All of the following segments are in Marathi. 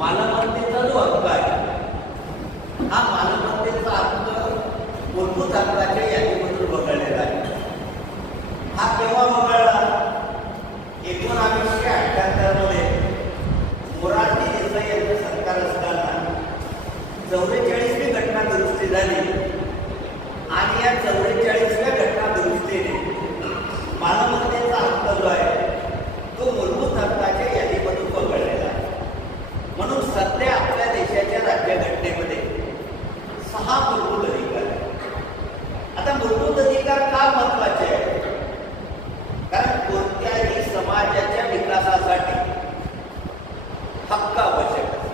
मालमत्तेचा जो हक्क आहे हा मालमत्तेचा हक्क मूलभूत हक्काच्या यादीमधून वगळलेला आहे. हा केव्हा वगळला? 1978 मध्ये मोरारजी देसाई यांचं सरकार असताना 44वी घटना दुरुस्ती झाली आणि या 44व्या घटना दुरुस्तीने मालमत्तेचा हक्क जो आहे तो मूलभूत हक्काच्या यादीमधून वगळलेला आहे. म्हणून सध्या आपल्या देशाच्या राज्यघटनेमध्ये 6 मूलभूत अधिकार आहेत. आता मूलभूत अधिकार का महत्वाचे आहेत? कारण कोणत्याही समाजाच्या विकासासाठी हक्क आवश्यक आहे.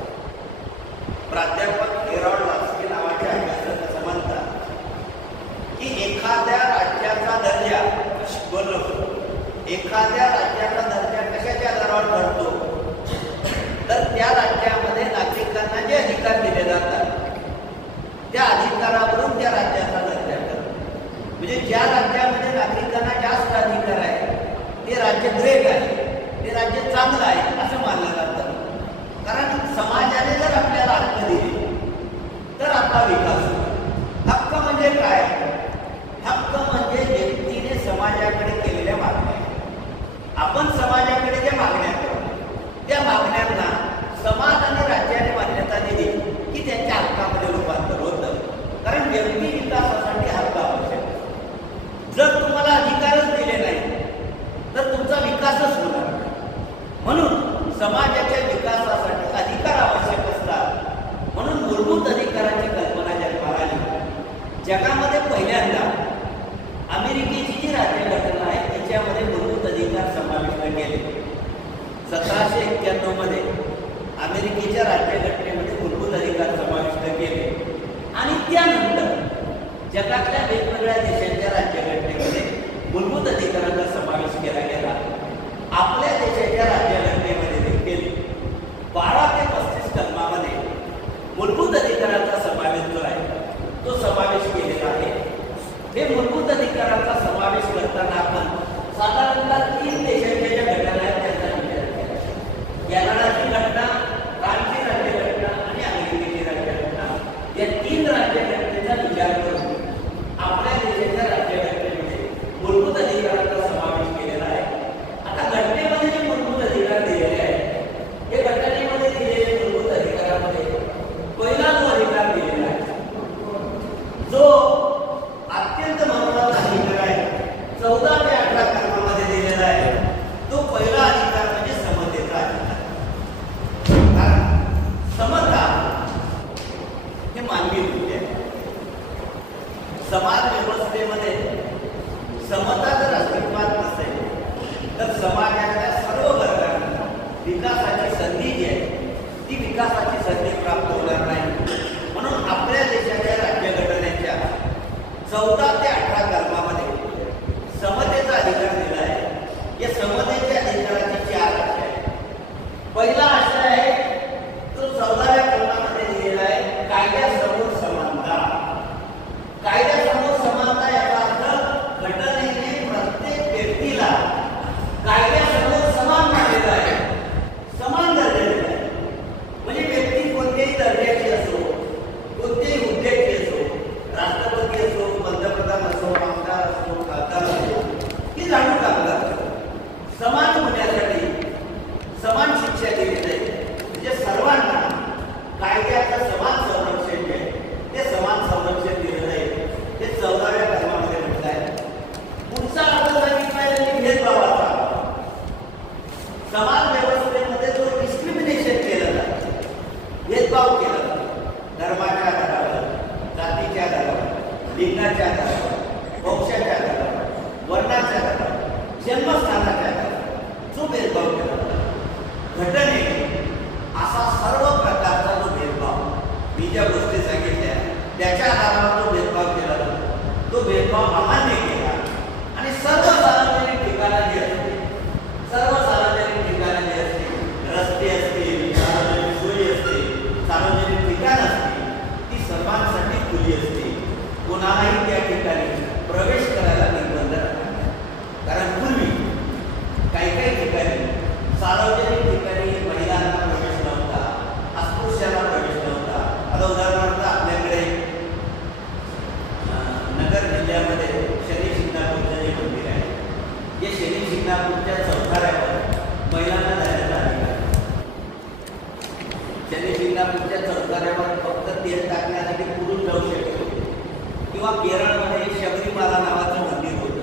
प्राध्यापक हेरॉल्ड लास्की नावाचे अभ्यासक असं म्हणतात की एखाद्या राज्याचा दर्जा एखाद्या राज्याचा दर्जा कशाच्या आधारावर ठरतो? तर त्या राज्यामध्ये नागरिकांना जे अधिकार दिले जातात त्या अधिकारावरून त्या राज्याचा दर्जा ठरतो. म्हणजे ज्या राज्यामध्ये नागरिकांना जास्त अधिकार आहे ते राज्य ग्रेट आहे, ते राज्य चांगलं आहे असं मानलं जातं. कारण समाजाने जर आपल्याला हक्क दिले तर आपला विकास होतो. हक्क म्हणजे काय? हक्क म्हणजे व्यक्तीने समाजाकडे केलेल्या मागण्या. आपण समाजाकडे ज्या मागण्या करतो त्या मागण्यांना समाज आणि राज्याने मान्यता दिली की त्यांच्या हक्कामध्ये रूपांतर होतं. कारण व्यक्ती विकासासाठी हक्क आवश्यक. जर तुम्हाला अधिकारच दिले नाही तर तुमचा विकासच होणार नाही. म्हणून समाजाच्या विकासासाठी अधिकार आवश्यक असतात. म्हणून मूलभूत अधिकाराची कल्पना जन्माला आली. जगामध्ये पहिल्यांदा अमेरिकेची जी राज्यघटना आहे त्याच्यामध्ये मूलभूत अधिकार समाविष्ट केले. 1791 मध्ये अमेरिकेच्या राज्यघटनेमध्ये मूलभूत अधिकार समाविष्ट केले आणि त्यानंतर जगातल्या वेगवेगळ्या देशांच्या राज्यघटनेमध्ये मूलभूत अधिकारांचा समावेश केला गेला. आपल्या देशाच्या राज्यघटनेमध्ये देखील 12 ते 35 कलमामध्ये मूलभूत अधिकारांचा समावेश जो आहे तो समावेश केलेला आहे. हे मूलभूत अधिकारांचा समावेश करताना आपण साधारणतः 3 देशांच्या ज्या घटना आहेत त्याचा विचार केला. कॅनडाची घटना, फ्रान्सची राज्यघटना आणि अमेरिकेची राज्यघटना या 3 राज्यघटनेचा विचार करून आपल्या देशाच्या राज्यघटनेमध्ये मूलभूत अधिकारांचा समावेश केलेला आहे. आता घटनेमध्ये जे मूलभूत अधिकार दिलेले आहेत हे घटनेमध्ये दिलेले मूलभूत अधिकारामध्ये पहिला जो अधिकार दिलेला आहे जो अत्यंत महत्वाचा अधिकार आहे 14 ते 18 कलमामध्ये दिलेला आहे तो पहिला अधिकार म्हणजे समतेचा अधिकार. कारण समता हे मानवी मूल्य आहे. समाज व्यवस्थेमध्ये समता जर अस्तित्वात नसेल तर समाजाच्या सर्व वर्गांना विकासाची संधी जी आहे ती विकासाची संधी प्राप्त होणार नाही. म्हणून आपल्या देशाच्या राज्यघटनेच्या 14 ते 18 कलमामध्ये समतेचा अधिकार दिला आहे. या समतेच्या अधिकाराची 4 आशय आहेत. पहिला आशय आहे तो 14व्या कलमामध्ये दिलेला आहे कायद्यासमोर समानता. कायद्यासमोर समानता याचा अर्थ घटनेने प्रत्येक व्यक्तीला कायद्यासमोर समान मानलेलं आहे, समान दर्जा दिला आहे. म्हणजे व्यक्ती कोणत्याही दर्जाची असो, कोणत्याही हुद्द्याची असो, राष्ट्रपती असो, पंतप्रधान असो, आमदार असो, खासदार असो की लाडू कामगार असो, समान होण्यासाठी समान शिक्षा दिली जाईल. म्हणजे सर्वांना कायद्याचं समान संरक्षण जे आहे ते समान संरक्षण दिलं जाईल. हे 14व्या कलमामध्ये म्हटलं आहे. पुढचा अर्थ सांगितला आहे भेदभावाचा. समाज व्यवस्थेमध्ये जो डिस्क्रिमिनेशन केलं जातं, भेदभाव केला जातो धर्माच्या आधारावर, जातीच्या आधारावर, लिंगाच्या आधारावर, वंशाच्या आधारावर, वर्णाच्या आधारावर, जन्मस्थानाच्या आधारावर जो भेदभाव केला जातो घटनेने असा सर्व प्रकारचा जो भेदभाव मी ज्या गोष्टी सांगितल्या त्याच्या आधारावर जो भेदभाव केला जातो तो भेदभाव अमान्य केला आणि सर्व सार्वजनिक ठिकाणं जी असतील, सर्व सार्वजनिक ठिकाणं जी असतील, रस्ते असतील, सार्वजनिक सोयी असतील, सार्वजनिक ठिकाणं असतील ती सर्वांसाठी खुली असतील. कोणालाही त्या ठिकाणी प्रवेश करायला निर्बंध नाही. कारण पूर्वी काही काही ठिकाणी सार्वजनिक ठिकाणी महिलांना प्रवेश नव्हता किंवा केरळमध्ये शबरीमाला नावाचं मंदिर होतं.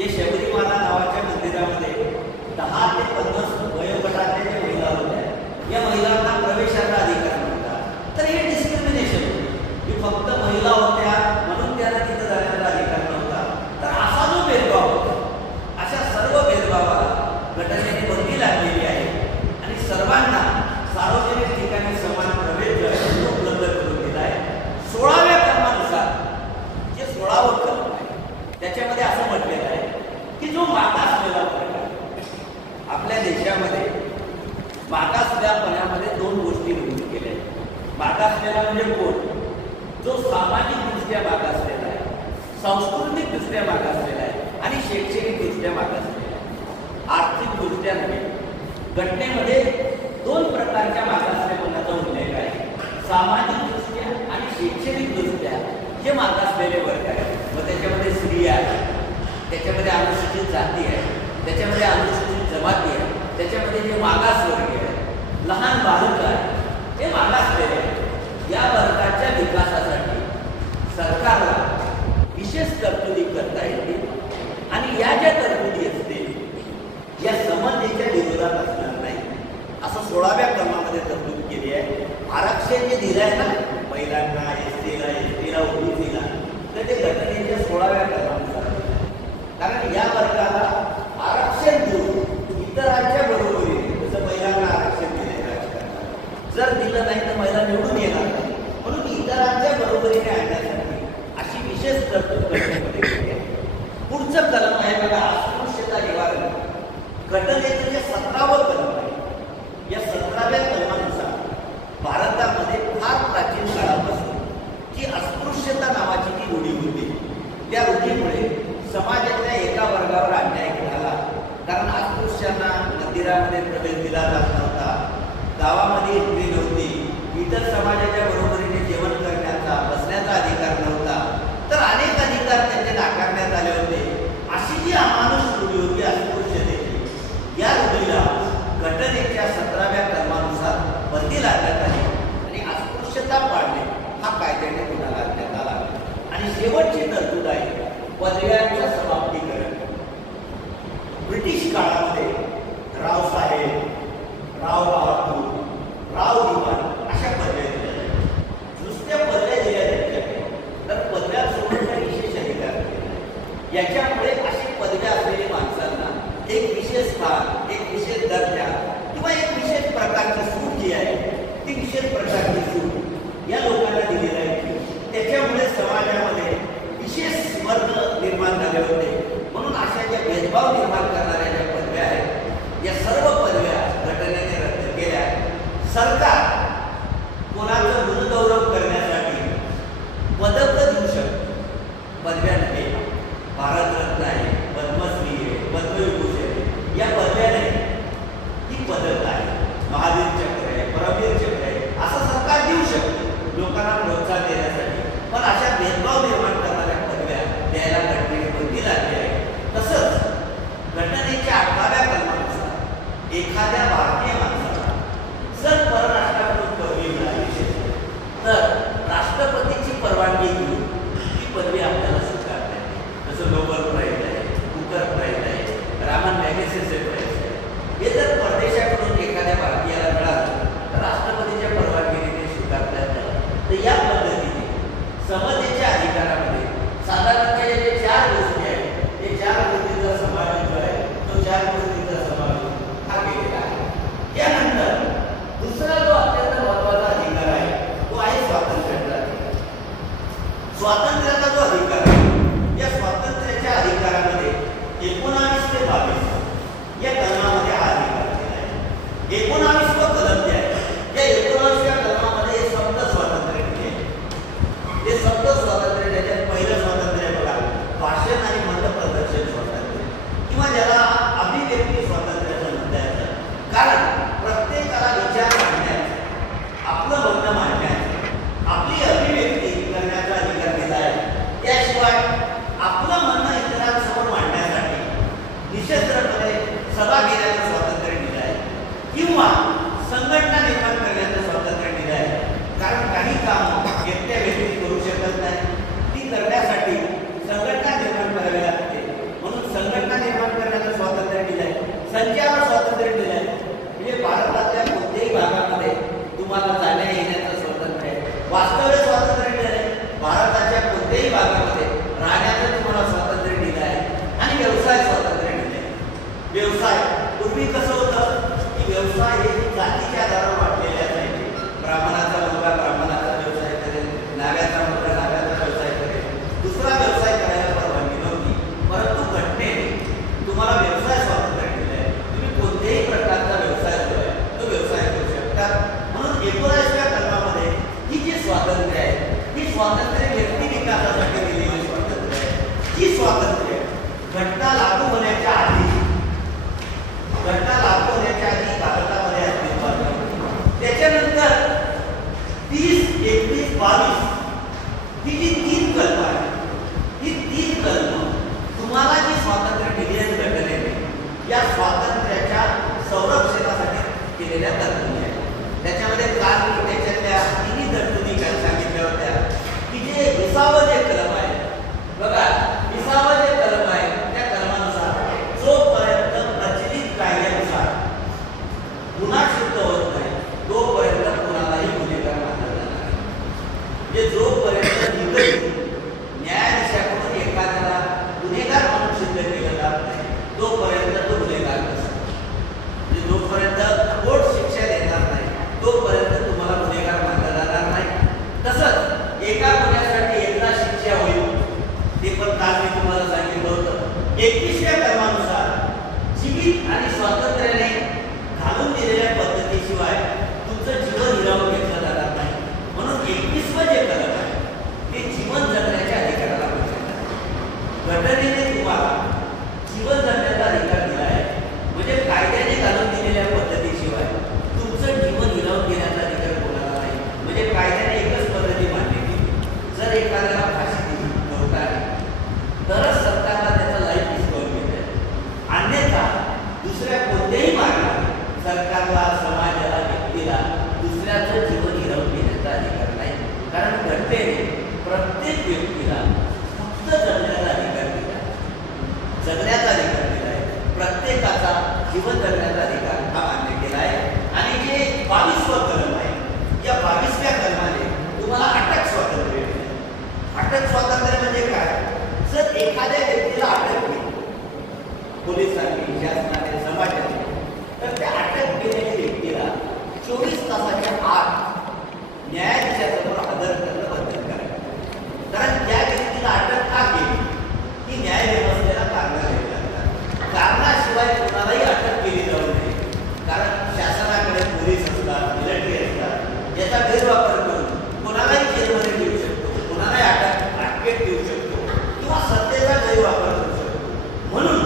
या शबरीमाला नावाच्या मंदिरामध्ये 10 ते 50 वयोगटातल्या ज्या महिला होत्या, या महिलांना प्रवेशाचा अधिकार नव्हता. तर हे डिस्क्रिमिनेशन होतं की फक्त महिला होत्या म्हणून त्यांना तिथं जाण्याचा अधिकार नव्हता. तर असा जो भेदभाव होता, अशा सर्व भेदभावाला घटनेने बंदी लागलेली आहे आणि सर्वांना सार्वजनिक ठिकाणी समान प्रवेश उपलब्ध करून दिला आहे. 16व्या कलमानुसार जे 16वं कलम आहे त्याच्यामध्ये असं म्हटलेलं आहे की जो मागासलेला वर्ग आहे, आपल्या देशामध्ये मागासलेपणामध्ये 2 गोष्टी नमूद केल्या आहेत. मागासलेला म्हणजे कोण? जो सामाजिकदृष्ट्या मागासलेला आहे, सांस्कृतिकदृष्ट्या मागासलेला आहे आणि शैक्षणिकदृष्ट्या मागासलेला आहे. आर्थिकदृष्ट्या नव्हे. घटनेमध्ये 2 प्रकारच्या मागासलेपणाचा उल्लेख आहे. सामाजिकदृष्ट्या आणि शैक्षणिकदृष्ट्या जे मागासलेले वर्ग आहेत, मग त्याच्यामध्ये स्त्रिया आहेत, त्याच्यामध्ये अनुसूचित जाती आहे, त्याच्यामध्ये अनुसूचित जमाती आहे, त्याच्यामध्ये जे मागासवर्गीय आहेत, लहान बालक आहेत, हे मागासलेले आहेत. या वर्गाच्या विकासासाठी सरकारला विशेष तरतुदी करता येतील आणि या ज्या तरतुदी असतील या समानतेच्या विरोधात असणार नाही, असं 16व्या कलमामध्ये तरतूद केली आहे. आरक्षण जे दिलं आहे ना महिलांना, एसटीला, ओबीसीला, तर ते घटनेच्या 16व्या कलमानुसार दिलं आहे. कारण या वर्गाला आरक्षण देऊन इतरांच्या बरोबरीने, जसं महिलांना आरक्षण दिले राजकारणात, जर दिलं नाही तर महिला निवडून येणार नाही, म्हणून इतरांच्या बरोबरीने आणण्यासाठी अशी विशेष तरतूद घटनेमध्ये केली आहे. पुढचं कलम आहे बघा, अस्पृश्यता निवारण. घटनेचं जे 17वं कलम आहे, या 17व्या कलमानुसार भारतामध्ये फार प्राचीन काळापासून जी अस्पृश्यता नावाची ती रूढी होती, त्या रूढीमुळे समाजातल्या एका वर्गावर अन्याय झाला. कारण अस्पृश्यांना मंदिरामध्ये प्रवेश दिला जात नव्हता, गावामध्ये एंट्री नव्हती, इतर समाजाच्या बरोबरीने जेवण करण्याचा, बसण्याचा अधिकार नव्हता, तर अनेक अधिकार त्यांचे नाकारण्यात आले होते. अशी जी अमानुष रूढी होती अस्पृश्यतेची, या रूढीला घटनेच्या 17व्या कलमानुसार बंदी लावण्यात आली आणि अस्पृश्यता पाडणे हा कायद्याने गुन्हा घालण्यात आला. आणि शेवटची तरतूद आहे पदव्यांचं समाप्तीकरण. ब्रिटिश काळामध्ये रावसाहेब, राव बहादूर, राव दिवाण अशा पदव्या दिल्या जातात. नुसत्या पदव्या दिल्या जातात, तर पदव्यांसोबत काही विशेष अधिकार दिले. याच्यामुळे अशी पदव्या असलेल्या माणसांना एक विशेष स्थान, एक विशेष दर्जा किंवा एक विशेष प्रकारची सूट जी आहे, ती विशेष प्रकारची सूट या लोकांना दिली जायची. त्याच्यामुळे समाजामध्ये विशेष वर्ग निर्माण झाले होते. म्हणून अशा ज्या भेदभाव निर्माण करणाऱ्या ज्या पदव्या आहेत, या सर्व पदव्या घटनेने रद्द केल्या. सरकार कोणाचं गुणगौरव करण्यासाठी पदक देऊ शकतं, पदव्या नव्हे. भारतरत्न आहे, पद्मश्री आहे, पद्मविभूषण आहे, या पदव्या नाही, ही पदक आहे. महावीर चक्र आहे, परमवीर चक्र आहे, असं सरकार देऊ शकते लोकांना प्रोत्साहन देण्यासाठी. पण अशा भेदभाव निर्माण करणाऱ्या पदव्या द्यायला घटनेने बंदी लागली आहे. तसंच घटनेच्या 18व्या कलमानुसार एखाद्या भारतीय माणसाला जर परराष्ट्राकडून पदवी मिळाली तर राष्ट्रपतीची परवानगी घेऊन ती पदवी आपल्याला स्वीकारता येते. जसं नोबेल प्राइज आहे, बुकर प्राइज आहे, रामन मॅगसेसे प्राइज आहे. हे जर परदेशाकडून एखाद्या भारतीयाला मिळालं तर राष्ट्रपतीच्या परवानगीने ते स्वीकारता येतं. तर या पद्धतीने समतेच्या अधिकारामध्ये साधारणतः जे 4 गोष्टी आहेत, ते 4 गोष्टींचा समावेश जो आहे, तो 4 गोष्टींचा समावेश हा केलेला आहे. त्यानंतर दुसरा जो अत्यंत महत्त्वाचा अधिकार आहे, तो आहे स्वातंत्र्याचा अधिकार. स्वातंत्र्याचा जो अधिकार आहे, या स्वातंत्र्याच्या अधिकारामध्ये 19 ते 22 या कलमामध्ये हा अधिकार दिला आहे. 19वं कलम जे आहे, या 19व्या कलमामध्ये हे शब्द स्वातंत्र्य दिले आहे. हे शब्द स्वातंत्र्य, त्याच्यात पहिलं स्वातंत्र्य बघा, भाषण आणि मत प्रदर्शन स्वातंत्र्य, किंवा ज्याला अभिव्यक्ती स्वातंत्र्य असं म्हणता येतं. कारण प्रत्येकाला विचार मांडण्याचा, आपलं म्हणणं मांडण्याचा, आपली अभिव्यक्ती करण्याचा अधिकार दिला आहे. त्याशिवाय आपलं म्हणणं इतरांसमोर मांडण्यासाठी निशस्त्रपणे सभा घेण्याचं स्वातंत्र्य दिलं आहे किंवा संघटना निर्माण करण्याचं स्वातंत्र्य दिलं आहे. कारण काही काम एकट्या व्यक्ती करू शकत नाही, विकासासाठी दिलेले स्वातंत्र्य आहे. ही स्वातंत्र्य घटना लागू होण्याच्या आधी भारतामध्ये अस्तित्वात होती. त्याच्यानंतर 30, 31, 22 ही जी 3 कलम आहे, ही 3 कलम तुम्हाला जी स्वातंत्र्य दिली आहे घटनेने, या स्वातंत्र्याच्या संरक्षणासाठी केलेल्या तरतुदी आहेत. त्याच्यामध्ये त्याच्यातल्या 3 तरतुदी काय सांगितल्या होत्या की जे 20वे जे कलम आहे बघा, 20वे जे कलम आहे त्या कलमानुसार जोपर्यंत प्रचलित कायद्यानुसार गुन्हा सिद्ध होत नाही तोपर्यंत कोणालाही गुन्हेगार मानलं जाणार नाही. म्हणजे जोपर्यंत न्यायाधीशाकडून एखाद्याला गुन्हेगार म्हणून सिद्ध केलं जात नाही तोपर्यंत तो गुन्हेगार नसतो. म्हणजे जोपर्यंत कोर्ट शिक्षा देणार नाही तोपर्यंत तुम्हाला गुन्हेगार मानलं जाणार नाही. तसंच एका गुन्ह्यासाठी एकदा शिक्षा होईल, ते पण काल मी तुम्हाला सांगितलं होतं. 21व्या कलमानुसार जीवित आणि स्वातंत्र्याने घालून दिलेल्या पद्धतीशिवाय तुमचं जीवन हिरावून घेतलं जाणार नाही. म्हणून 21वं जे कलम आहे ते जीवन जगण्याच्या अधिकाराला घटनेने तुम्हाला जीवन जगण्याचा अधिकार दिला आहे. म्हणजे कायद्याने घालून दिलेल्या पद्धतीशिवाय तुमचं जीवन हिरावून घेण्याचा अधिकार कोणाला नाही. म्हणजे कायद्याने एकच पद्धती मान्य केली, जर एखाद्याला फाशी दिली नव्हता तरच सरकारला त्याचा लाईफ डिस्काउंट मिळत आहे. अन्यथा दुसऱ्या कोणत्याही मार्गाने सरकारला, समाजाला, व्यक्तीला दुसऱ्याचं जीवन हिरावून घेण्याचा अधिकार नाही. कारण घटनेने प्रत्येक व्यक्तीला फक्त जगण्याचा अधिकार दिला आहे, जगण्याचा अधिकार दिला आहे. प्रत्येकाचा जीवन जगण्याचा अधिकार हा मान्य केला आहे. आणि जे 22वं कलम आहे, या 22व्या कलमाने तुम्हाला अटक स्वातंत्र्य दिले. अटक स्वातंत्र्य म्हणजे काय? जर एखाद्या व्यक्तीला अटक केली पोलिसांनी, शासनाने, समाजाने, तर त्या अटक केलेल्या व्यक्तीला 24 तासाच्या आत न्यायाधीशासमोर हजर करणं बंधनकारक आहे. कारण त्या व्यक्तीला अटक का केली ही न्याय व्यवस्थेला कारणं द्यावी लागतात. कारणाशिवाय कोणालाही अटक केली जाऊ नये. कारण शासनाकडे पोलीस असतात, मिलिटरी असतात, याचा गैरवापर करून कोणालाही जेलमध्ये ठेवू शकतो, कोणालाही अटकेत ठेवू शकतो किंवा सत्तेचा गैरवापर करू शकतो. म्हणून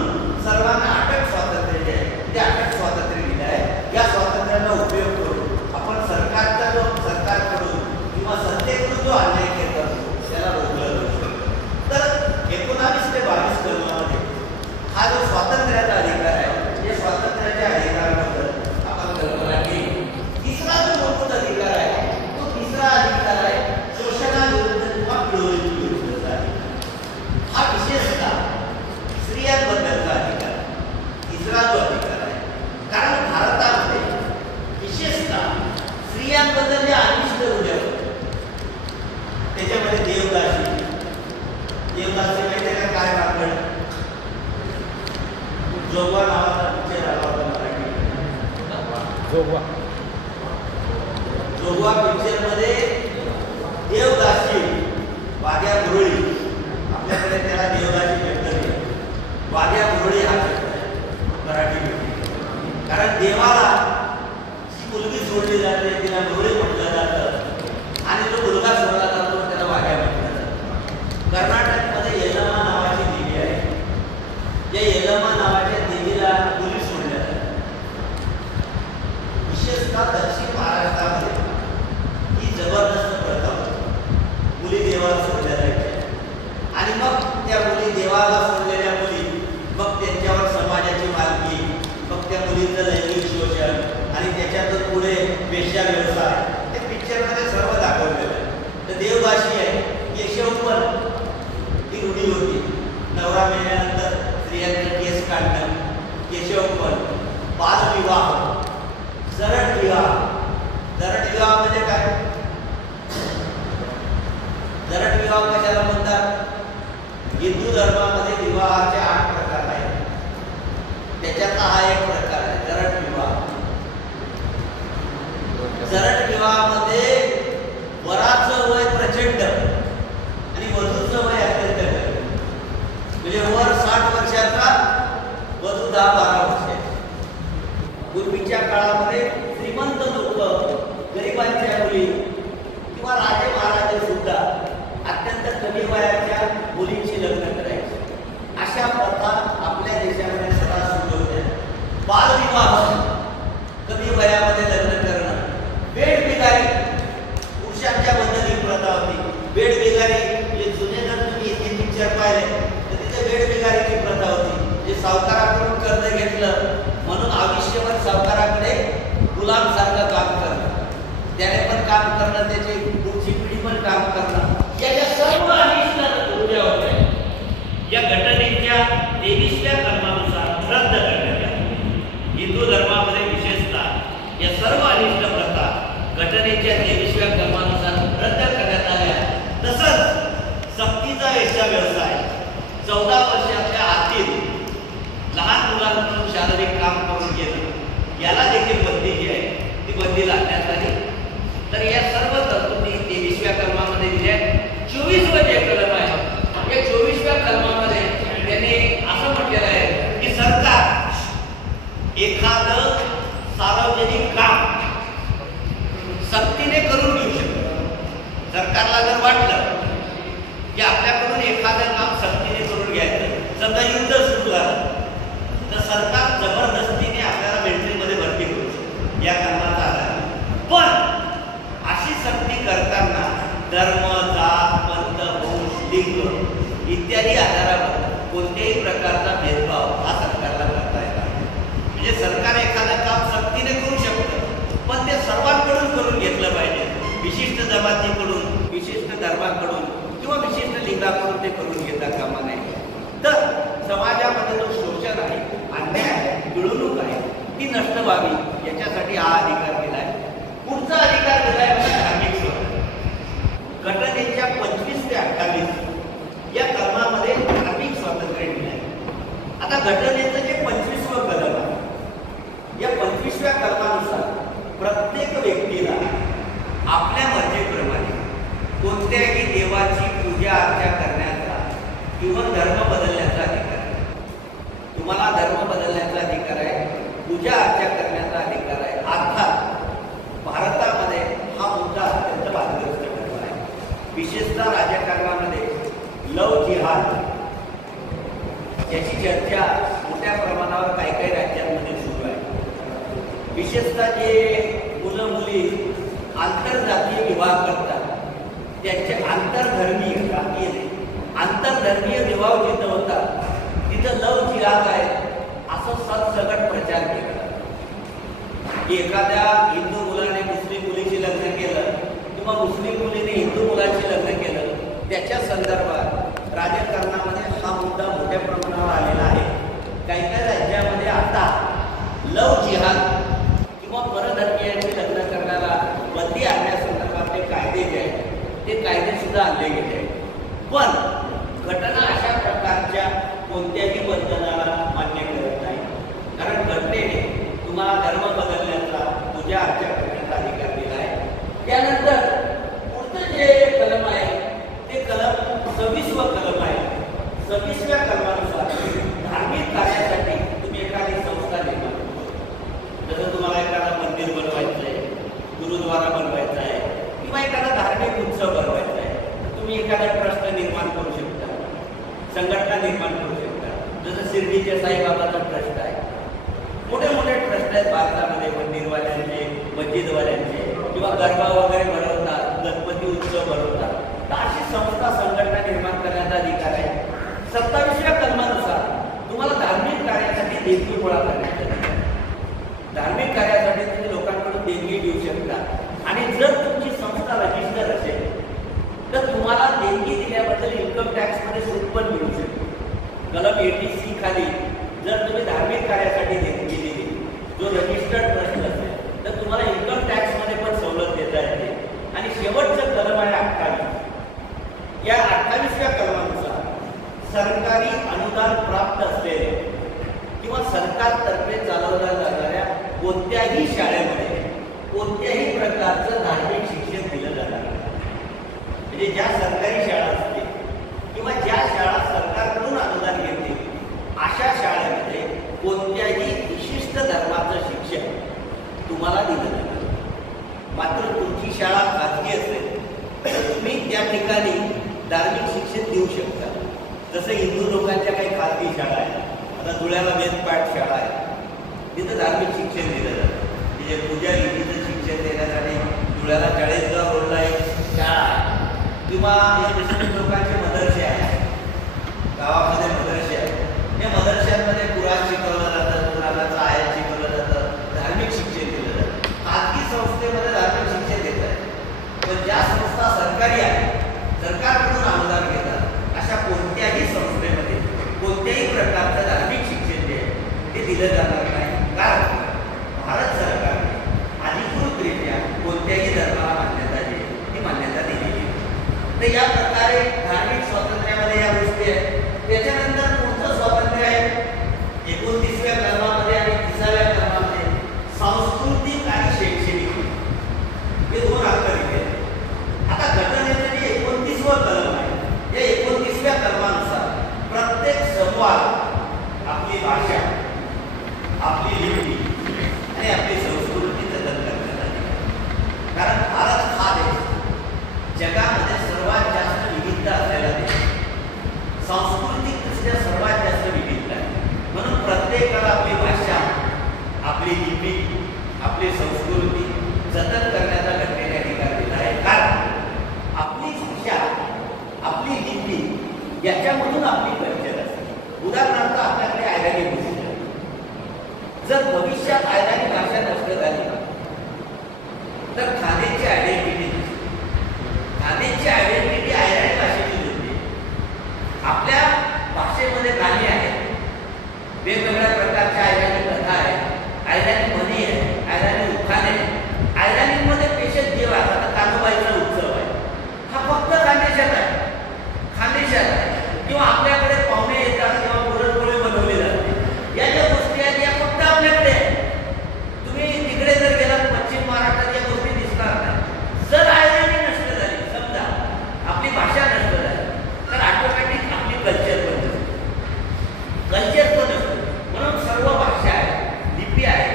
सर्वांना अटक स्वातंत्र्य जे आहे ते अटक स्वातंत्र्य दिलं आहे. या स्वातंत्र्याचा उपयोग करून आपण सरकारकडून किंवा सत्तेकडून जो अन्याय केला जातो त्याला रोखलं जाऊ शकतो. तर 19 ते 22 कलमामध्ये हा जो स्वातंत्र्याचा अधिकार आहे, या स्वातंत्र्याच्या अधिकाराबद्दल आपण कल्पना केली. तिसरा जो मूलभूत अधिकार आहे तो तिसरा अधिकार आहे शोषणाविरुद्ध किंवा पिळवणुकी विरुद्धचा अधिकार. हा विशेषतः स्त्रियांबद्दलचा अधिकार तिसरा जो अधिकार आहे. कारण भारतामध्ये विशेषतः स्त्रियांबद्दल जे अनिष्ट रूढी होते त्याच्यामध्ये देवदासी माहिती आहे काय वाकड, जोगवा नावाचा पिक्चर आला होता मराठी. जोगवा पिक्चर मध्ये देवदासी वाघ्या मुरळी, आपल्याकडे त्याला देवदासी भेटत, वाघ्या मुरळी हा शब्द आहे मराठीमध्ये. कारण देवाला जी मुलगी सोडली जाते तिला मुरळी म्हटलं जातं आणि जो मुलगा सोडला जातो त्याला वाघ्या म्हटलं जातं. कर्नाटकमध्ये यल्लमा नावाची देवी आहे. या यल्लमा नावाच्या देवीला मुली सोडल्या जातात. विशेषतः दक्षिण महाराष्ट्रामध्ये ही जबरदस्त प्रथा होती. मुली देवाला सोडल्या जायच्या आणि मग त्या मुली देवाला सोडलेल्या मुली मग त्यांच्यावर समाजाची मालकी, मग त्या मुलींचं लैंगिक शोषण आणि त्याच्यातून पुढे वेश्या व्यवसाय त्या पिक्चरमध्ये सर्व दाखवलेलं आहे. तर देवदासी आहे, केशवपण ही रूढी होती. नवरा मेल्यानंतर स्त्रियांचे केस काढणं, केशवपण, बालविवाह, जरट विवाह. जरट विवाह म्हणजे काय? जरट विवाह कशाला म्हणतात? हिंदू धर्मामध्ये विवाहाचे 8 प्रकार आहेत. त्याच्यातला हा एक प्रकार आहे जरट विवाह. जरट विवाहामध्ये वराचं वय प्रचंड आणि वधूचं वय अत्यंत कमी. म्हणजे वर 60 वर्षाचा, वधू 10-12 वर्षाची. पूर्वीच्या काळामध्ये श्रीमंत लोक गरिबांच्या मुली किंवा राजे महाराजे सुद्धा अत्यंत कमी व्यवसाय, 14 वर्षाच्या आतील लहान मुलांकडून शारीरिक काम करून घेणं, याला देखील बंदी जी आहे ती बंदी लादण्यात आली. तर या सर्व तरतुदी 23व्या कलमामध्ये दिल्या आहेत. 24वे जे कलम आहे, या 24व्या कलमामध्ये त्यांनी असं म्हटलेलं आहे की सरकार एखादं सार्वजनिक काम सक्तीने करून घेऊ शकतं. सरकारला जर वाटलं की आपल्याकडून एखादं काम सक्तीने करून घ्यायचं, समजा युद्ध सुरू झालं, तर सरकार जबरदस्तीने आपल्याला मिलिटरीमध्ये भरती करू शकतो या कामाचा आधार. पण अशी सक्ती करताना धर्म, जात, पंथ, वंश, लिंग इत्यादी आधारावर कोणत्याही प्रकारचा भेदभाव हा सरकारला करता येणार. म्हणजे सरकार एखादं काम सक्तीने करू शकतं, पण ते सर्वांकडून करून घेतलं पाहिजे. विशिष्ट जमातीकडून, विशिष्ट धर्माकडून किंवा विशिष्ट लिंगाकडून ते करून घेता कामा नये. तर समाजामध्ये जो शोषण आहे, अन्याय आहे, पिळवणूक आहे, ती नष्ट व्हावी याच्यासाठी हा अधिकार दिला आहे. पुढचा अधिकार दिलाय म्हणजे धार्मिक स्वातंत्र्य. घटनेच्या 25 ते 28 या कलमामध्ये धार्मिक स्वातंत्र्य दिलं आहे. आता घटनेचं जे 25वं कलम आहे, या 25व्या कलमानुसार प्रत्येक व्यक्तीला आपल्या मर्जीप्रमाणे कोणत्याही देवाची पूजा अर्चा करण्याचा किंवा धर्म बदलण्याचा अधिकार आहे. तुम्हाला धर्म बदलण्याचा अधिकार आहे, पूजा अर्चा करण्याचा अधिकार आहे. अर्थात भारतामध्ये हा मुद्दा अत्यंत वादग्रस्त ठरला आहे. विशेषतः राजकारणामध्ये लव जिहाद याची चर्चा मोठ्या प्रमाणावर काही काही राज्यांमध्ये सुरू आहे. विशेषतः जे मुलं मुली आंतरजातीय विवाह करतात, त्यांचे आंतरधर्मीय, जातीय नाही, आंतरधर्मीय विवाह जिथं होतात तिथं लव जिहाद आहे असं सरसकट प्रचार केला. की एखाद्या हिंदू मुलाने मुस्लिम मुलीशी लग्न केलं किंवा मुस्लिम मुलीने हिंदू मुलाशी लग्न केलं, त्याच्या संदर्भात राजकारणामध्ये हा मुद्दा मोठ्या प्रमाणावर आलेला आहे. काही काही राज्यामध्ये आता लव जिहाद किंवा परधर्मीयांची लग्न करण्याला बंदी आणण्यासंदर्भातले कायदे जे आहेत ते कायदे सुद्धा आणले गेले आहेत. पण घटना अशा प्रकारच्या कोणत्याही बंधनाला मान्य करत नाही. कारण घटनेने तुम्हाला धर्म बदलण्याचा, पूजा अर्चा करण्याचा अधिकार दिला आहे. त्यानंतर पुढचं जे कलम आहे ते कलम 26वं कलम आहे. 26व्या कलमानुसार धार्मिक कार्यासाठी तुम्ही एखादी संस्था निर्माण करू शकता. जसं तुम्हाला एखादा मंदिर बनवायचं आहे, गुरुद्वारा बनवायचा आहे किंवा एखादा धार्मिक उत्सव बनवायचा आहे, तुम्ही एखादा ट्रस्ट निर्माण करू शकता, संघटना निर्माण करू शकता. जसं शिर्डीचे साईबाबाचा ट्रस्ट आहे, मोठे मोठे ट्रस्ट आहेत भारतामध्ये, मंदिरवाल्यांचे, मस्जिदवाल्यांचे, किंवा गरबा वगैरे भरवतात, गणपती उत्सव भरवतात. तर अशी संस्था, संघटना निर्माण करण्याचा अधिकार आहे. 27व्या कलमानुसार तुम्हाला धार्मिक कार्यासाठी देणगी गोळा करण्याचा अधिकार आहे. धार्मिक कार्यासाठी तुम्ही लोकांकडून देणगी घेऊ शकता. आणि जर तुमची संस्था रजिस्टर असेल तर तुम्हाला देणगी दिल्याबद्दल इन्कम टॅक्समध्ये सूट पण मिळू शकते. कलम 80C खाली जर तुम्ही धार्मिक कार्यासाठी देणगी दिली, जो रजिस्टर्ड ट्रस्ट असेल, तर तुम्हाला इन्कम टॅक्समध्ये पण सवलत देता येते. आणि शेवटचं कलम आहे 28. या 28व्या कलमानुसार सरकारी अनुदान प्राप्त असलेले किंवा सरकारतर्फे चालवल्या जाणाऱ्या कोणत्याही शाळेमध्ये कोणत्याही प्रकारचं धार्मिक शिक्षण दिलं जाणार नाही. म्हणजे ज्या सरकारी शाळा असतील किंवा ज्या शाळा सरकारकडून अनुदान घेतील अशा शाळेमध्ये कोणत्याही विशिष्ट धर्माचं शिक्षण तुम्हाला दिलं जाणार. मात्र तुमची शाळा खाजगी असेल तर तुम्ही त्या ठिकाणी धार्मिक शिक्षण देऊ शकता. जसं हिंदू लोकांच्या काही खाजगी शाळा आहेत. आता धुळ्याला वेदपाठ शाळा आहे, तिथं धार्मिक शिक्षण दिलं जातं. म्हणजे पुजारी तिथं शिक्षण देण्यासाठी धुळ्याला 40गाव रोडला एक शाळा आहे. किंवा मुस्लिम लोकांचे मदरसे आहेत, गावामध्ये मदरसे आहेत. या मदरशांमध्ये कुराण शिकवलं जातं, कुराणाचं आयत शिकवलं जातं, धार्मिक शिक्षण दिलं जातं. खाजगी संस्थेमध्ये धार्मिक शिक्षण देत आहे. पण ज्या संस्था सरकारी आहेत, सरकारकडून अनुदान घेतात, अशा कोणत्याही संस्थेमध्ये कोणत्याही प्रकारचं धार्मिक शिक्षण जे आहे ते दिलं जाणार नाही. कारण भारत सरकारने अधिकृतरित्या कोणत्याही धर्माला मान्यता जी ती मान्यता दिलेली आहे. तर या प्रकारे धार्मिक स्वातंत्र्यामध्ये या स्वातंत्र्य आहे. त्याच्यानंतर पुढचं स्वातंत्र्य आहे 29व्या कलमामध्ये आणि 30व्या कलमामध्ये सांस्कृतिक आणि शैक्षणिक, हे दोन हक्क दिले. आता घटनेचं जे 29वं कलम आहे, या 29व्या कलमानुसार प्रत्येक समूहात आपली भाषा, आपली लिपी आणि आपली संस्कृती जतन करण्यात आली. कारण भारत हा देश जगामध्ये सर्वात जास्त विविधता असलेला देश, सांस्कृतिकदृष्ट्या सर्वात जास्त विविधता आहे. म्हणून प्रत्येकाला आपली भाषा, आपली लिपी, आपली संस्कृती जतन करण्याचा घटनेने अधिकार दिला आहे. कारण आपली भाषा, आपली लिपी याच्यामधून आपली कल्चर असते. उदाहरणार्थ आपल्याकडे आयराणी भाषा, जर भविष्यात आयराणी भाषा नष्ट झाली तर ठाणेची आयडेंटिटी आयराणी भाषेची होती. आपल्या भाषेमध्ये गाणी आहेत, वेगवेगळ्या प्रकारच्या आयराणी कथा आहेत, आयराणी म्हणी आहे, आयराणी उखाणे आहे. आयराणीमध्ये पेशत देव आहे. आता कानोबाईचा उत्सव आहे, हा फक्त खानदेशात आहे, खानदेशात आहे. किंवा आपल्याकडे पाहुणे येतात किंवा पुरणपोळी बनवली जाते, या ज्या गोष्टी आहेत या फक्त आपल्याकडे आहेत. तुम्ही तिकडे जर गेलात पश्चिम महाराष्ट्रात या गोष्टी दिसणार नाही. जर आयराणी नष्ट झाली, समजा आपली भाषा नष्ट झाली, तर ऑटोमॅटिक आपली कल्चर पण असते. म्हणून सर्व भाषा आहे, लिपी आहे,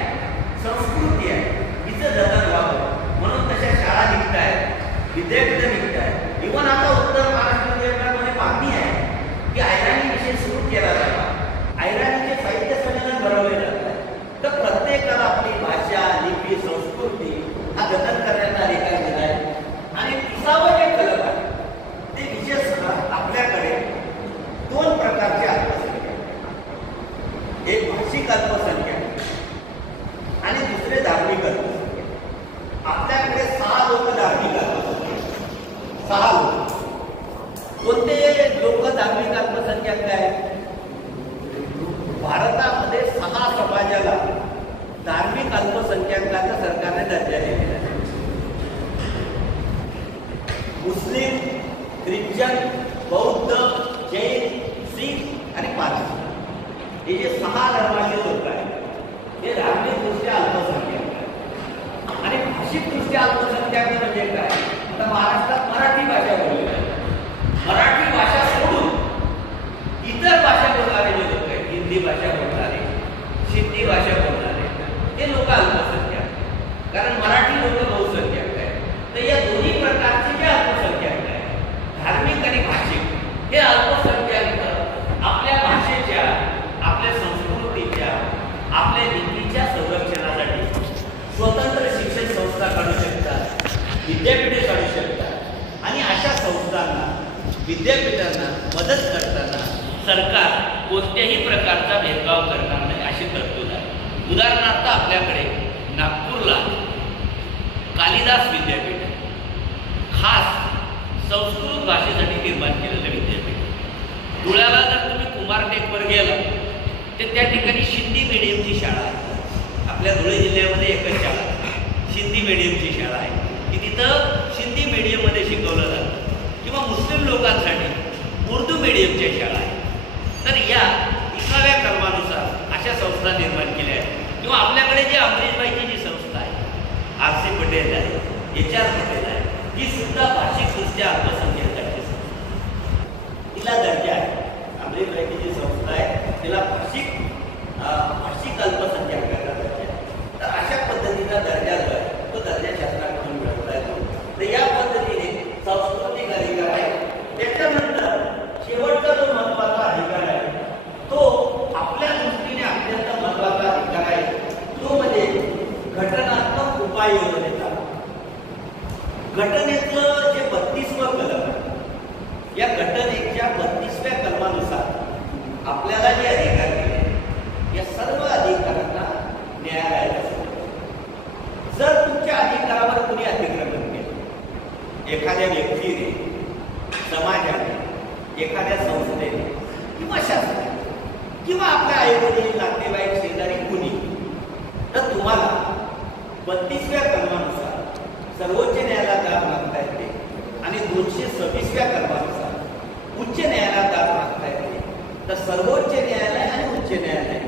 संस्कृती आहे, हिचं जतन व्हावं म्हणून तशा शाळा निघत आहेत, विद्यापीठ निघत आहेत. इव्हन आता उत्तर महाराष्ट्र विद्यापीठामध्ये मागणी आहे की आयराणी विषय सुरू केला जावा, आयराणीचे साहित्य संमेलन भरवले जातात. तर प्रत्येकाला आपली भाषा, लिपी, संस्कृती हा जतन करण्याचा अधिकार दिला आहे. आणि 30वं जे कलम आहे ते विशेषतः आपल्याकडे दोन प्रकारचे अल्पसंख्याक, एक भाषिक अल्पसंख्याक आणि दुसरे धार्मिक अल्पसंख्याक. आपल्याकडे 6 लोक धार्मिक अल्पसंख्याक, 6 लोक. कोणते लोक धार्मिक अल्पसंख्याक आहेत? भारतामध्ये 6 समाजाला धार्मिक अल्पसंख्याकाचा सरकारने दर्जा दिलेला आहे. मुस्लिम, ख्रिश्चन, बौद्ध, जैन, शीख आणि पारसी, हे जे 6 धर्माचे लोक आहेत हे धार्मिकदृष्ट्या अल्पसंख्याक आहेत. आणि भाषिकदृष्ट्या अल्पसंख्याक म्हणजे काय? आता महाराष्ट्रात मराठी भाषा बोलली जाते. मराठी भाषा सोडून इतर भाषा बोलणारे जे लोक आहेत, हिंदी भाषा बोलणारे, सिंधी भाषा बोलणारे, हे लोक अल्पसंख्याक. कारण मराठी लोक बहुसंख्याक आहेत. तर या दोन्ही प्रकारचे जे अल्पसंख्याक आहेत, धार्मिक आणि भाषिक, हे अल्पसंख्याक आपल्या भाषेच्या, आपल्या संस्कृतीच्या, आपल्या लिपीच्या संरक्षणासाठी स्वतंत्र शिक्षण संस्था काढू शकतात, विद्यापीठे काढू शकतात. आणि अशा संस्थांना, विद्यापीठांना मदत करताना सरकार कोणत्याही प्रकारचा भेदभाव करणार नाही अशी तरतूद आहे. उदाहरणार्थ आपल्याकडे नागपूरला कालिदास विद्यापीठ आहे, खास संस्कृत भाषेसाठी निर्माण केलेलं विद्यापीठ. धुळ्याला जर तुम्ही कुमारटेकवर गेला तर त्या ठिकाणी सिंधी मीडियमची शाळा आहे. आपल्या धुळे जिल्ह्यामध्ये एकच शाळा आहे, सिंधी मीडियमची शाळा आहे, की तिथं सिंधी मीडियममध्ये शिकवलं जातं. किंवा मुस्लिम लोकांसाठी उर्दू मीडियमच्या शाळा आहेत. तर या 30व्या कलमानुसार अशा संस्था निर्माण केल्या आहेत. किंवा आपल्याकडे जी अमरीशबाईची जी संस्था आहे, R.C. पटेल आहे, HR पटेल आहे, ही सुद्धा भाषिकदृष्ट्या अल्पसंख्याकांची संस्था, तिला दर्जा आहे. अमरीशबाईची जी संस्था आहे तिला भाषिक अल्पसंख्याकांचा दर्जा आहे. तर अशा पद्धतीचा दर्जा जो आहे तो दर्जा शासनाकडून मिळवला येतो. तर या पद्धतीने सांस्कृतिक अधिकार आहे. त्याच्यानंतर शेवटचा जो महत्वाचा अधिकार आहे तो आपल्या दृष्टीने अत्यंत महत्वाचा अधिकार आहे, तो म्हणजे घटनात्मक उपाययोजनेचा. घटनेतलं जे 32वं कलम आहे, या घटनेच्या 32व्या कलमानुसार आपल्याला जे अधिकार दिले या सर्व अधिकारांना न्यायालयाला सोडतो. जर तुमच्या अधिकारावर कुणी अतिक्रमण केलं, एखाद्या व्यक्तीने, समाजाने, एखाद्या संस्थेने किंवा शासनाने किंवा आपल्या आईवडील, नातेवाईक, शेजारी कुणी, तर तुम्हाला 32व्या कलमानुसार सर्वोच्च न्यायालयात दाद मागता येते आणि 226व्या कलमानुसार उच्च न्यायालयात दाद मागता सर्वोच्च न्यायालय आणि उच्च न्यायालय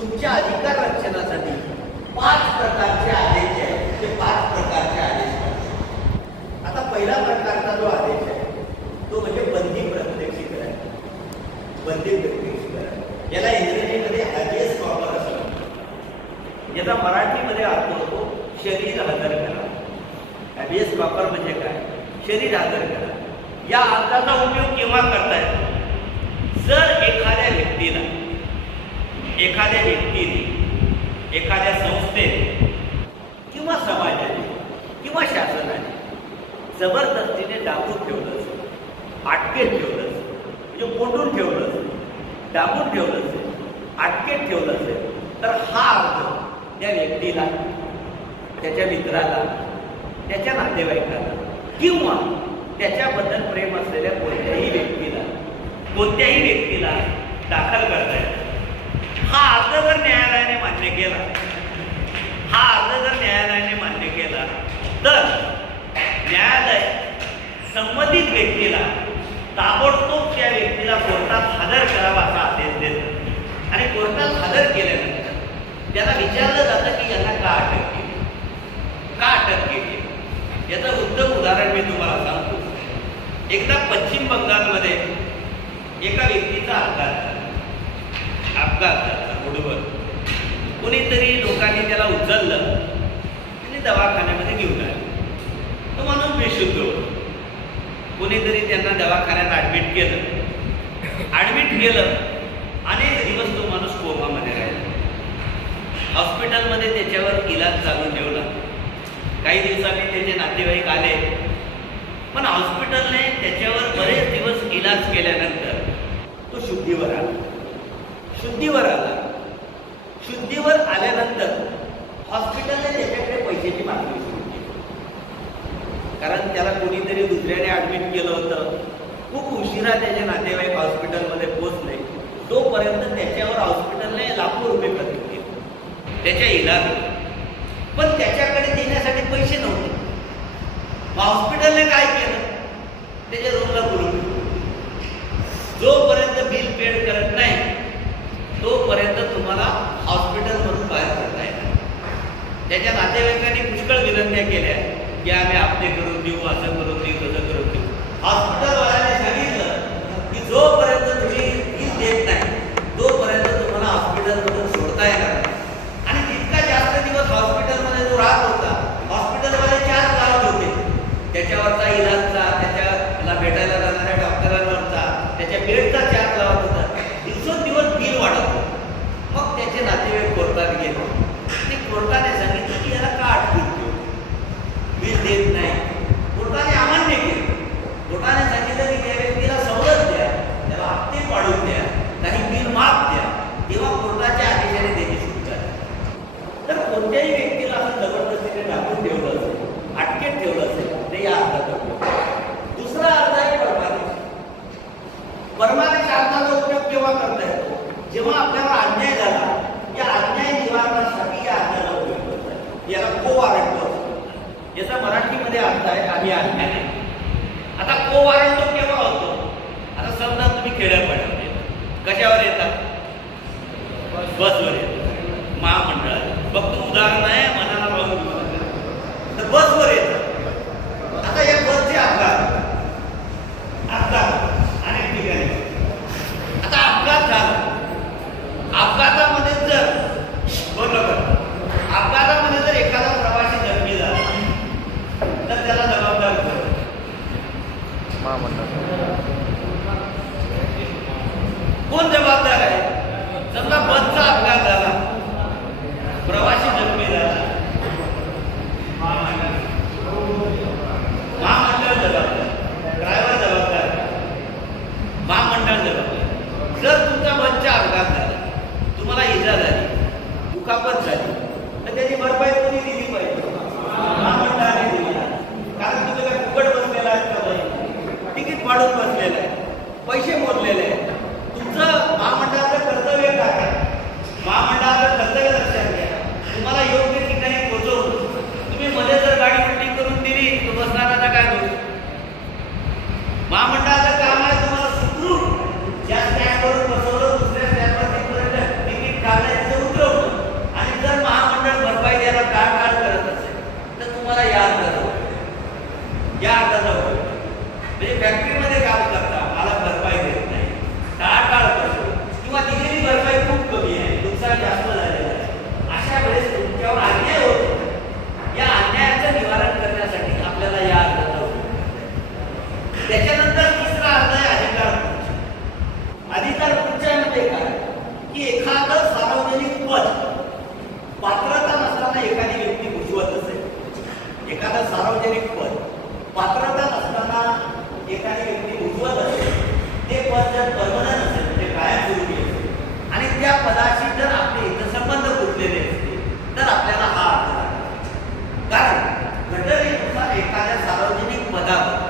तुमच्या अधिकार रक्षणासाठी 5 प्रकारचे आदेश आहेत. ते 5 प्रकारचे आदेश आहेत. आता पहिला प्रकारचा जो आदेश आहे तो म्हणजे बंदी प्रत्यक्षीकरण. बंदी प्रत्यक्षीकरण याला इंग्रजीमध्ये हॅबियस कॉर्पस असं म्हणतात. याचा मराठीमध्ये अर्थ होतो शरीर हजर करा. हॅबियस कॉर्पस म्हणजे काय? शरीर हजर करा. या अर्जाचा उपयोग केव्हा करतायत? जर एखाद्या व्यक्तीने एखाद्या संस्थेने किंवा समाजाने किंवा शासनाने जबरदस्तीने डांबून ठेवलं, अटकेत ठेवलं, म्हणजे कोंडून ठेवलं, डांबून ठेवलं, अटकेत ठेवलं असेल तर हा अर्ज त्या व्यक्तीला, त्याच्या मित्राला, त्याच्या नातेवाईकाला किंवा त्याच्याबद्दल प्रेम असलेल्या कोणत्याही व्यक्तीला दाखल करता येतो. हा अर्ज जर न्यायालयाने मान्य केला तर न्यायालय संबंधित व्यक्तीला ताबडतोब त्या व्यक्तीला कोर्टात हजर करावा असा आदेश देतं. आणि कोर्टात हजर केल्यानंतर त्याला विचारलं जातं की यांना का अटक केली. याचं उत्तम उदाहरण मी तुम्हाला सांगतो. एकदा पश्चिम बंगालमध्ये एका व्यक्तीचा अपघात झाला रोडवर. कोणीतरी लोकांनी त्याला उचललं आणि दवाखान्यामध्ये घेऊन आले. तो माणूस बेशुद्ध होता. कोणीतरी त्यांना दवाखान्यात ॲडमिट केलं. अनेक दिवस तो माणूस कोमामध्ये राहिला. हॉस्पिटलमध्ये त्याच्यावर इलाज चालू ठेवला. काही दिवसांनी त्याचे नातेवाईक आले, पण हॉस्पिटलने त्याच्यावर बरेच दिवस इलाज केल्यानंतर तो शुद्धीवर आल्यानंतर हॉस्पिटलने त्याच्याकडे पैशाची मागणी सुरू केली. कारण त्याला कोणीतरी दुसऱ्याने ॲडमिट केलं होतं. खूप उशिरा त्याचे नातेवाईक हॉस्पिटलमध्ये पोहोचले. तोपर्यंत त्याच्यावर हॉस्पिटलने लाखो रुपये खर्च केले त्याच्या इलाज. पण त्याच्याकडे देण्यासाठी पैसे नव्हते. हॉस्पिटलने काय केलं? त्याच्या रूमला बोलून जोपर्यंत बिल पेड करत नाही तोपर्यंत तुम्हाला हॉस्पिटलमधून बाहेर पडता येणार. त्याच्या नातेवाईकांनी पुष्कळ विनंत्या केल्या की आम्ही हप्ते करून देऊ, असं करून देऊ, तसं करून देऊ. हॉस्पिटलवाल्याने सांगितलं की जोपर्यंत तुम्ही बिल देत नाही तोपर्यंत तुम्हाला हॉस्पिटलमधून सोडता येणार. आणि तितका जास्त दिवस हॉस्पिटलमध्ये जो राहत होता, हॉस्पिटलवाले चार्ज लावत होते. त्याच्यावरचा इलाजचा, त्याला भेटायला जाणाऱ्या डॉक्टरांवरचा, त्याच्या बेडचा चार्ज लावत होता. दिवसेंदिवस बिल वाढत होतं. मग त्याचे नातेवाईक कोर्टात गेले आणि कोर्टाने सांगितलं की याला का अटकून ठेवू, बिल देत नाही. कोर्टाने अमान्य केलं. कोर्टाने सांगितलं की त्या व्यक्तीला सवलत द्या, त्याला हप्ते पाडून द्या, काही बिल माफ द्या. तेव्हा कोर्टाच्या आदेशाने त्याची सुटका झाली. तर कोणत्याही व्यक्तीला असं जबरदस्तीने टाकून ठेवलं असेल, अटकेत ठेवलं असेल ते या अर्जाचा उपयोग. दुसरा अर्ज आहे परमादेश अर्जाचा उपयोग केव्हा करता येतो? जेव्हा आपल्याला अन्याय झाला, या अन्याय निवारणासाठी या अर्जाचा उपयोग करता येतो. याला को-वॉरंट असतो. याचा मराठीमध्ये अर्थ आहे आम्ही अन्याय. आता को-वॉरंट केव्हा होतो? आता समजा तुम्ही खेड्यापाड्यामध्ये कशावर येतात? बसवर येतात, महामंडळात. फक्त उदाहरण आहे, मनाला लावून तर बसवर येतात. आता या बसचे अपघात अनेक ठिकाणी. आता अपघात झाला. अपघातामध्ये जर एखादा प्रवासी जखमी झाला तर त्याला जबाबदार कोण जबाबदार आहे? समजा बसचा अपघात झाला, प्रवासी जखमी झाला, महामंडळ जबाबदार, ड्रायव्हर जबाबदार, महामंडळ जबाबदार. जर तुमचा बसचा अपघात झाला, तुम्हाला इजा झाली, दुखापत झाली, तर त्याची भरपाई कोणी दिली पाहिजे? महामंडळाने दिली. कारण तुम्ही काय फुकट बसलेला आहे का? तिकीट पाडून बसलेलं आहे, पैसे मोजलेले आहेत. तुमचं महामंडळाचं कर्तव्य काय आहे? महामंडळाचं कर्तव्य लक्षात घ्या. तुम्हाला योग्य ठिकाणी पोहोचवून तुम्ही मध्ये जर गाडी उलटी करून दिली तर बसणाऱ्याचा काय दोष? महामंडळाचं काम आहे तुम्हाला सुखरूप ज्या स्टँडवरून बसवलं जर परमनंट असेल म्हणजे कायमस्वरूपी असेल आणि त्या पदाशी जर आपले हितसंबंध गुंतलेले असतील तर आपल्याला हा अर्थ लागतो. कारण घटनेनुसार एखाद्या सार्वजनिक पदावर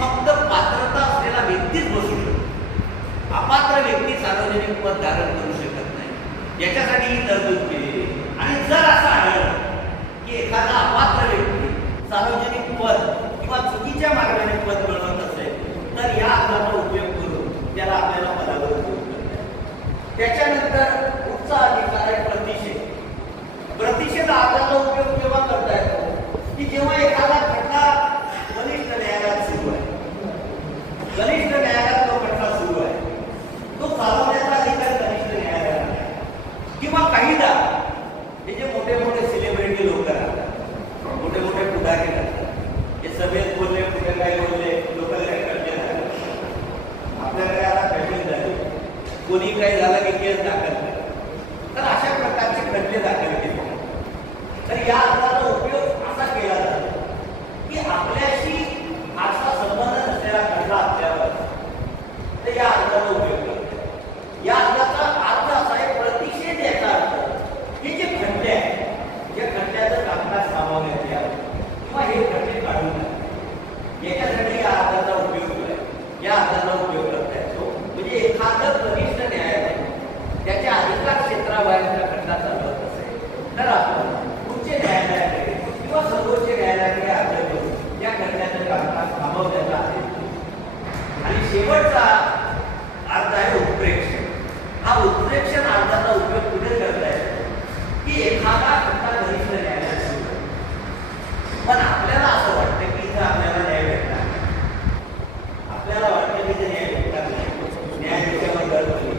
फक्त पात्रता असलेला व्यक्तीच बसू शकतो. अपात्र व्यक्ती सार्वजनिक पद धारण करू शकत नाही. याच्यासाठी ही तरतूद केलेली आहे. आणि जर असं आढळलं की एखादा अपात्र व्यक्ती सार्वजनिक पद किंवा चुकीच्या मार्गाने पद मिळवत असेल तर या अर्जाचा उपयोग करून त्याला आपल्याला पदावर उपयोग करता येईल. त्याच्यानंतर पुढचा अधिकार आहे प्रतिषेध. प्रतिषेध अर्जाचा उपयोग केव्हा करता येतो की जेव्हा एखादा खटला कनिष्ठ न्यायालयात सुरू आहे, कनिष्ठ न्यायालयात तो खटला सुरू आहे, तो चालवण्याचा अधिकार कनिष्ठ न्यायालयाला आहे. किंवा काहीदा हे जे मोठे मोठे सेलिब्रिटी लोक राहतात, मोठे मोठे पुढारी राहतात, हे सभेत बोलले, कुठे काय बोलले, लोक काय करते आपल्याकडे आता फॅशन झाली, कोणी काही झालं की केस दाखल करा. तर अशा प्रकारचे खटले दाखल केले. तर या अर्जाचा उपयोग असा केला जातो की आपल्याशी फारसा संबंध नसलेला खटला असल्यावर तर या अर्जाचा उपयोग करतो. या अर्जाचा अर्थ असा आहे प्रतिषेध. याचा अर्थ हे जे खटले आहे, या खटल्याचं कामकाज थांबवण्यात यावं किंवा हे खटले काढून टाकावे, याच्यासाठी या अर्जाचा उपयोग केला. या अर्जाचा उपयोग करता येतो. म्हणजे एखादं कनिष्ठ न्यायालय त्याच्या अधिकार क्षेत्राबाहेरचा खटला चालवत असेल तर आपण उच्च न्यायालयाकडे किंवा सर्वोच्च न्यायालयाकडे अर्ज करून या खटल्याचं कामकाज थांबवण्याचा आहे. आणि शेवटचा अर्ज आहे उत्प्रेक्षण. हा उत्प्रेक्षण अर्जाचा उपयोग कुठे करता येतो की एखादा खटला कनिष्ठ न्यायालयात सुरू आहे, पण आपल्याला असं वाटतं की इथं आपल्याला न्याय भेटणार नाही. आपल्याला वाटतं की इथे न्याय भेटणार नाही, न्यायाधीशावर गड पडली,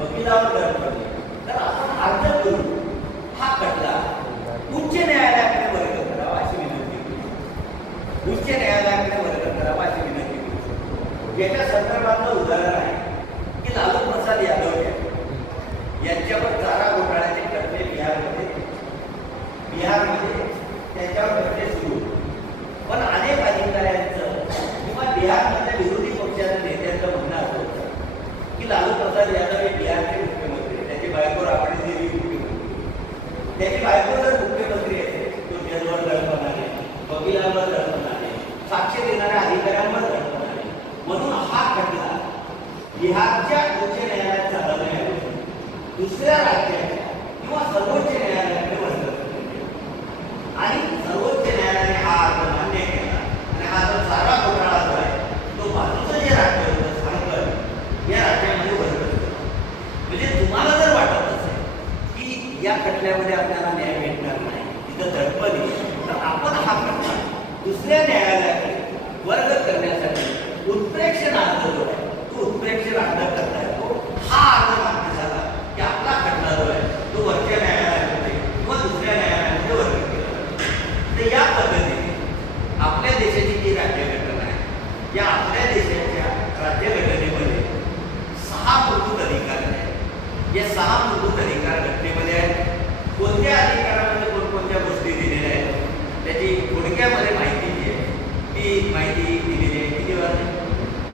वकिलावर गड पडली, तर आपण अर्ज करून हा खटला उच्च न्यायालयाकडे वर्ग करावा अशी विनंती करू. उच्च न्यायालयाकडे वर्ग करावा अशी विनंती करू. याच्या संदर्भातलं उदाहरण आहे की लालू प्रसाद यादव यांच्यावर चारा घोटाळ्याचे खटले बिहारमध्ये त्यांच्यावर खटले सुरू. पण अनेक अधिकाऱ्यांचं किंवा बिहारमधल्या विरोधी पक्षाच्या नेत्यांचं म्हणणं असं होतं की लालू प्रसाद यादव हे बिहारचे मुख्यमंत्री, त्याची बायको राबडी देवी मुख्यमंत्री, त्याची बायको जर मुख्यमंत्री असेल तो जजवर दडपण आले, वकिलांवर दडपण आले, साक्ष देणाऱ्या अधिकाऱ्यांवर दडपण आले. म्हणून हा खटला बिहारच्या उच्च न्यायालयात चालवण्याऐवजी दुसऱ्या राज्याच्या किंवा सर्वोच्च न्यायालयाकडे वर्ग केला आणि सर्वोच्च न्यायालयाने हा अर्ज मान्य केला. आणि हा जो चारा घोटाळा जो आहे तो बाजूचं जे राज्य होतं सांगत या राज्यामध्ये वर्ग केला. म्हणजे तुम्हाला जर वाटत असेल की या खटल्यामध्ये आपल्याला न्याय भेटणार नाही, तिथं दडपण येईल, तर आपण हा खटला दुसऱ्या न्यायालयाकडे वर्ग करण्यासाठी उत्प्रेक्षण अर्ज जो आहे तो उत्प्रेक्षण अर्ज करता येतो. हा अर्ज मान्य झाला की आपला खटला जो आहे तो वरच्या न्यायालयामध्ये किंवा दुसऱ्या न्यायालयामध्ये वर्ग केला जातो. तर या पद्धतीने आपल्या देशाची जी राज्यघटना आहे, या आपल्या देशाच्या राज्यघटनेमध्ये 6 मूलभूत अधिकार आहेत. या 6 मूलभूत अधिकार घटनेमध्ये आहेत. कोणत्या अधिकारामध्ये कोणकोणत्या गोष्टी दिलेल्या आहेत त्याची थोडक्यामध्ये माहिती जी आहे ती माहिती